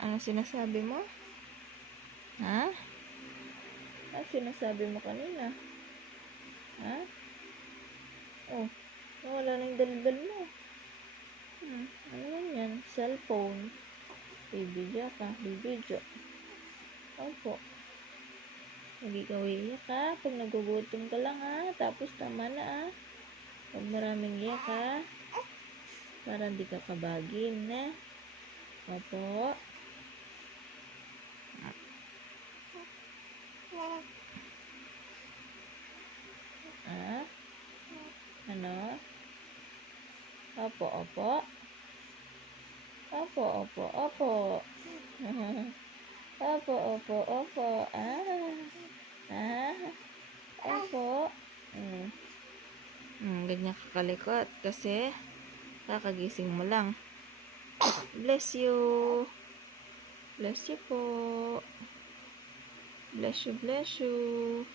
Ano sinasabi mo? Ha? Ano sinasabi mo kanina? Ha? Oh, nawala na yung daldal mo. Ano man yan? Cellphone. Bibidyo ka. Bibidyo. Opo. Hindi ka iiyak ha. Pag nagugutom ka lang ha. Tapos tama na ha. Huwag maraming iyak ha. Para hindi ka kabagin ne. Opo. Ah? Ano? Opo, opo. Opo, opo, opo. Opo, opo, opo. Opo. Ganyan kakalikot kasi kakagising mo lang. Bless you. Bless you po. Bless you, bless you.